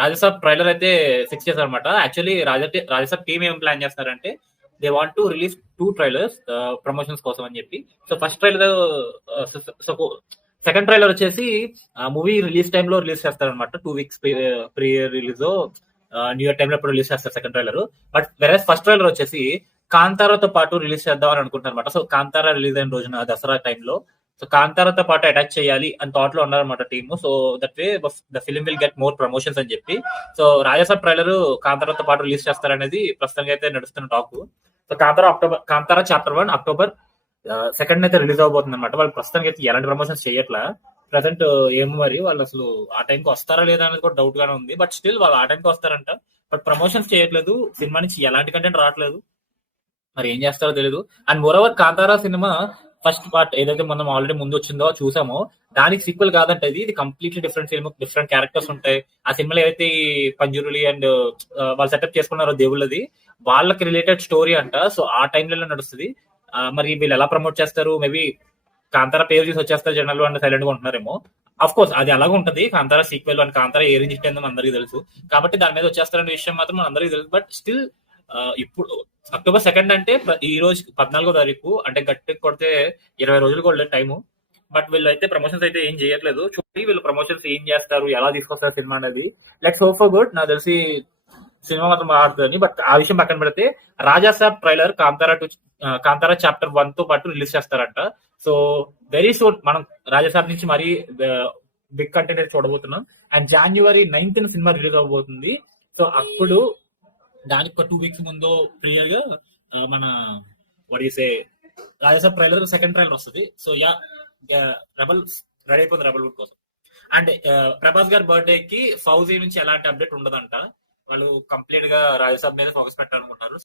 Raja Saab trailer అయితే fix చేశారనమాట. Actually Rajasaab team ఏం ప్లాన్ చేస్తున్నారంటే they want to release 2 trailers promotions కోసం అని చెప్పి. So first trailer, second trailer వచ్చేసి మూవీ రిలీజ్ టైమ్ లో రిలీజ్ చేస్తారనమాట. 2 weeks pre release new year time లో ఎప్పుడు రిలీజ్ చేస్తారు సెకండ్ ట్రైలర్. బట్ వెరస్ ఫస్ట్ ట్రైలర్ వచ్చేసి కాంతారాతో పాటు రిలీజ్ చేద్దాం అని అనుకుంటారు అనమాట. సో కాంతారా రిలీజ్ అయిన రోజున దసరా టైంలో సో కాంతారాతో పాటు అటాచ్ చేయాలి అని థాట్ లో ఉన్నారనమాట team. So that way the film will get more promotions అని చెప్పి. సో రాజాసాబ్ ట్రైలర్ కాంతారాతో పాటు రిలీజ్ చేస్తారనేది ప్రస్తుతానికి అయితే నడుస్తున్న talk. So Kantara chapter 1 October 2 అయితే రిలీజ్ అవబోతుంది అనమాట. వాళ్ళు ప్రస్తుతానికి అయితే ఎలాంటి ప్రమోషన్స్ చేయట్లా ప్రజెంట్. ఏమో మరి వాళ్ళు అసలు ఆ టైంకి వస్తారా లేదా అనేది కూడా డౌట్ గానే ఉంది. బట్ స్టిల్ వాళ్ళు ఆ టైంకి వస్తారంట. బట్ ప్రమోషన్స్ చేయట్లేదు, సినిమా నుంచి ఎలాంటి కంటెంట్ రావట్లేదు, మరి ఏం చేస్తారో తెలియదు. And moreover Kantara cinema first part ఏదైతే మనం ఆల్రెడీ ముందు వచ్చిందో చూసామో దానికి సీక్వెల్ కాదంట. ఇది completely different film, different characters ఉంటాయి. ఆ సినిమాలో ఏదైతే పంజురులి అండ్ వాళ్ళు సెటప్ చేసుకున్నారో దేవుళ్ళది, వాళ్ళకి రిలేటెడ్ స్టోరీ అంట. సో ఆ టైంలో నడుస్తుంది. మరి వీళ్ళు ఎలా ప్రమోట్ చేస్తారు? మేబీ కాంతారా పేరు చూసి వచ్చేస్తారు జనాలు అండ్ సైలెంట్ గా ఉంటున్నారేమో. అఫ్ కోర్స్ అది అలాగే ఉంటది. Kantara sequel and Kantara A range hit అయిందో అందరికీ తెలుసు, కాబట్టి దాని మీద వచ్చేస్తారనే విషయం మాత్రం అందరికీ తెలుసు. బట్ స్టిల్ ఇప్పుడు అక్టోబర్ 2 అంటే ఈ రోజు 14వ తారీఖు, అంటే గట్టి కొడితే 20 రోజులు కూడా టైము. బట్ వీళ్ళు అయితే ప్రమోషన్స్ అయితే ఏం చేయట్లేదు. చూడండి వీళ్ళు ప్రమోషన్స్ ఏం చేస్తారు, ఎలా తీసుకొస్తారు సినిమా అనేది. Like so for good. నాకు తెలిసి సినిమా మాత్రం ఆడుతుంది. బట్ ఆ విషయం పక్కన పెడితే రాజాసాబ్ ట్రైలర్ కాంతారా చాప్టర్ 1 తో పాటు రిలీజ్ చేస్తారంట. సో వెరీ సూన్ మనం రాజాసాబ్ నుంచి మరీ బిగ్ కంటెంట్ అయితే చూడబోతున్నాం. And January 9th cinema release అవబోతుంది. సో అప్పుడు దానికి ఒక 2 వీక్స్ ముందు ప్రియర్ గా మన వడిసే రాజాసాబ్ ట్రైలర్ సెకండ్ ట్రైలర్ వస్తుంది. సో యా రెబల్ రెడీ అయిపోతుంది రెబల్ వుడ్ కోసం. అండ్ ప్రభాస్ గారి బర్త్డే కి ఫౌజీ నుంచి ఎలాంటి అప్డేట్ ఉండదంట. వాళ్ళు కంప్లీట్ గా రాజాసాబ్ మీద ఫోకస్ పెట్టాలనుకుంటారు.